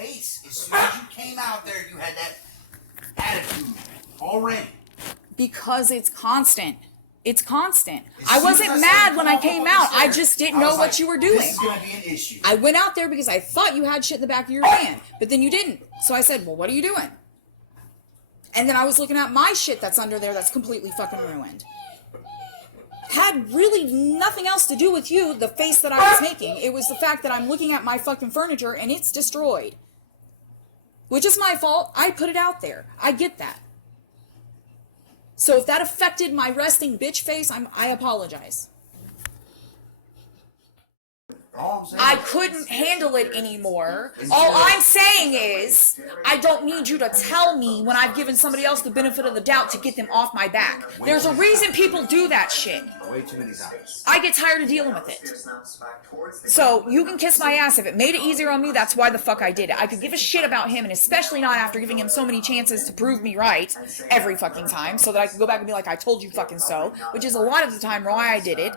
face. As soon as you came out there, you had that attitude already. Because it's constant. It's constant. I wasn't mad when I came out. I just didn't know what you were doing. This is going to be an issue. I went out there because I thought you had shit in the back of your van, but then you didn't. So I said, well, what are you doing? And then I was looking at my shit that's under there that's completely fucking ruined. Had really nothing else to do with you, the face that I was making. It was the fact that I'm looking at my fucking furniture and it's destroyed. Which is my fault. I put it out there. I get that. So if that affected my resting bitch face, I apologize. I couldn't handle it anymore. All I'm saying is, I don't need you to tell me when I've given somebody else the benefit of the doubt to get them off my back. There's a reason people do that shit. Way too many times. I get tired of dealing with it. So you can kiss my ass. If it made it easier on me, that's why the fuck I did it. I could give a shit about him, and especially not after giving him so many chances to prove me right every fucking time, so that I could go back and be like, I told you fucking so, which is a lot of the time why I did it.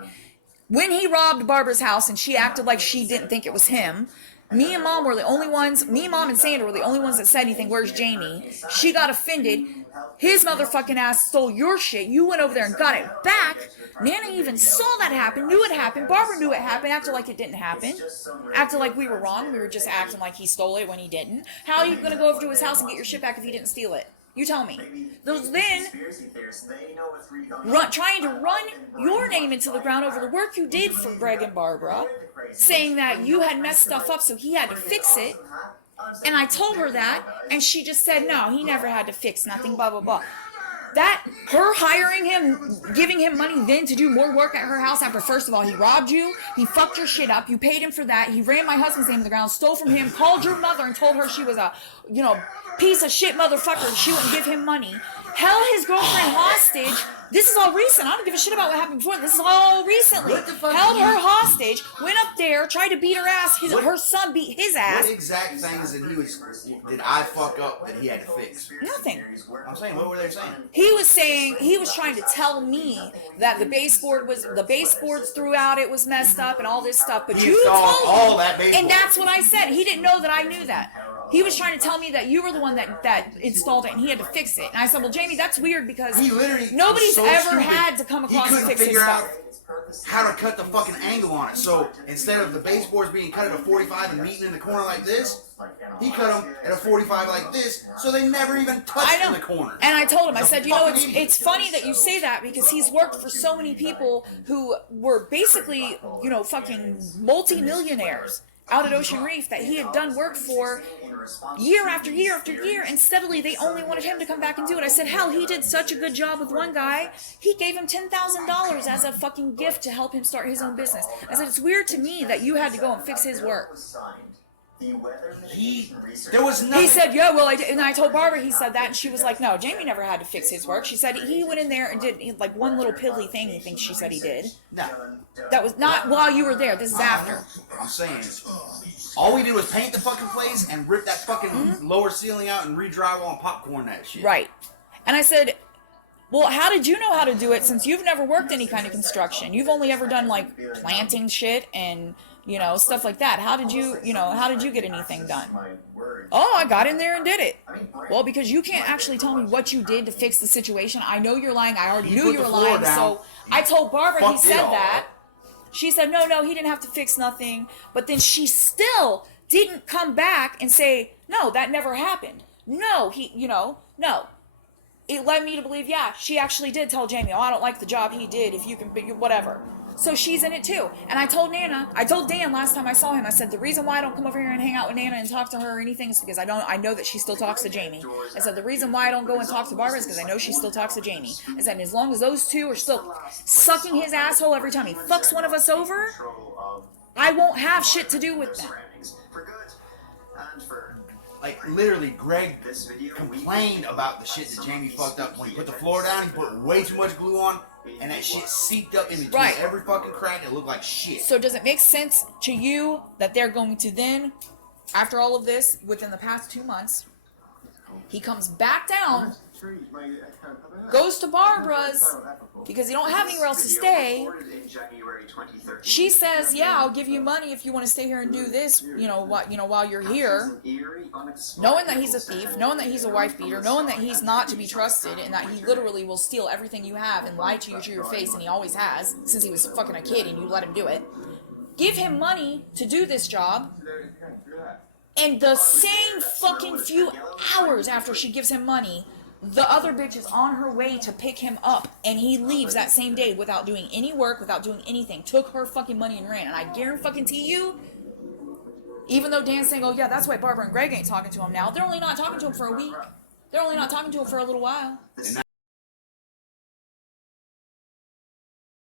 When he robbed Barbara's house and she acted like she didn't think it was him, me and Mom were the only ones, me, Mom, and Sandra were the only ones that said anything, where's Jamie? She got offended. His motherfucking ass stole your shit. You went over there and got it back. Nana even saw that happen, knew it happened. Barbara knew it happened, acted like it didn't happen. Acted like we were wrong. We were just acting like he stole it when he didn't. How are you going to go over to his house and get your shit back if he didn't steal it? You tell me. Then, trying to run your name into the ground over the work you did for Greg and Barbara, saying that you had messed stuff up so he had to fix it. And I told her that, and she just said, no, he never had to fix nothing, blah, blah, blah. That, her hiring him, giving him money then to do more work at her house after, first of all, he robbed you, he fucked your shit up, you paid him for that, he ran my husband's name to the ground, stole from him, called your mother and told her she was a, piece of shit motherfucker and she wouldn't give him money. Held his girlfriend hostage. This is all recent. I don't give a shit about what happened before. This is all recently. Held her hostage, went up there, tried to beat her ass. Her son beat his ass. What exact things did I fuck up that he had to fix? Nothing. I'm saying, what were they saying? He was trying to tell me that the baseboards throughout it was messed up and all this stuff. But you told me, all that baseboard. And that's what I said. He didn't know that I knew that. He was trying to tell me that you were the one that installed it and he had to fix it. And I said, well, Jamie, that's weird because nobody's ever had to come across and fix his stuff. How to cut the fucking angle on it. So instead of the baseboards being cut at a 45 and meeting in the corner like this, he cut them at a 45 like this, so they never even touched in the corner. And I told him, I said, it's funny that you say that because he's worked for so many people who were basically, fucking multi-millionaires out at Ocean Reef that he had done work for year after year after year, and steadily they only wanted him to come back and do it. I said, hell, he did such a good job with one guy. He gave him $10,000 as a fucking gift to help him start his own business. I said, it's weird to me that you had to go and fix his work. There was nothing. He said, yeah, well, I did. And I told Barbara he said that, and she was like, no, Jamie never had to fix his work. She said he went in there and did like one little piddly thing he thinks she said he did. No. That was not while you were there. This is after. I'm saying, all we did was paint the fucking place and rip that fucking lower ceiling out and re-drywall and popcorn that shit. Right. And I said, well, how did you know how to do it since you've never worked any kind of construction? You've only ever done like planting shit and stuff like that. How did you get anything done? Oh, I got in there and did it. Well, because you can't actually tell me what you did to fix the situation. I know you're lying. I already knew you were lying. So I told Barbara he said that. She said, no, he didn't have to fix nothing. But then she still didn't come back and say, no, that never happened. No, no. It led me to believe, yeah, she actually did tell Jamie, I don't like the job he did, if you can, whatever. So she's in it too. And I told Dan last time I saw him, I said, the reason why I don't come over here and hang out with Nana and talk to her or anything is because I know that she still talks to Jamie. I said, the reason why I don't go and talk to Barbara is because I know she still talks to Jamie. I said, and as long as those two are still sucking his asshole every time he fucks one of us over, I won't have shit to do with them. Like, literally, Greg complained about the shit that Jamie fucked up. When he put the floor down, he put way too much glue on, and that shit seeped up in between every fucking crack. It looked like shit. So does it make sense to you that they're going to then, after all of this, within the past 2 months, he comes back down goes to Barbara's because he don't have anywhere else to stay. She says, "Yeah, I'll give you money if you want to stay here and do this. While you're here." Knowing that he's a thief, knowing that he's a wife beater, knowing that he's not to be trusted, and that he literally will steal everything you have and lie to you to your face, and he always has since he was fucking a kid, and you let him do it. Give him money to do this job. And the same fucking few hours after she gives him money, the other bitch is on her way to pick him up, and he leaves that same day without doing any work, without doing anything. Took her fucking money and ran. And I guarantee you, even though Dan's saying, "Oh yeah, that's why Barbara and Greg ain't talking to him now," they're only not talking to him for a week. They're only not talking to him for a little while. And